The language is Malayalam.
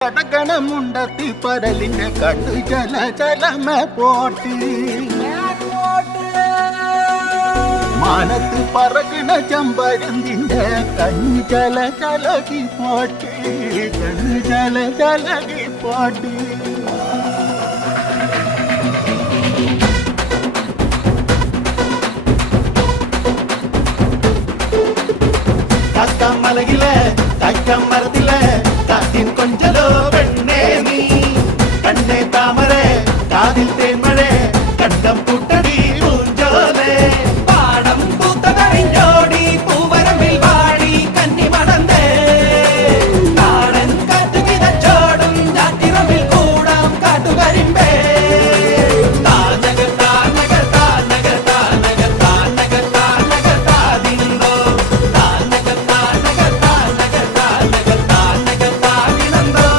കടകണമുണ്ടത്തി പരലിന്റെ കണ്ണു ജല ജലമ പോട്ടി മാനത്ത് പറകണ ചമ്പരന്തിന്റെ കണ്ണു ജല ജലകി പോട്ടി കണ്ണു ജല ജലകി പോട്ടി മലകിലെ തക്കം മരത്തിലെ കാറ്റിൻ കൊഞ്ചലോ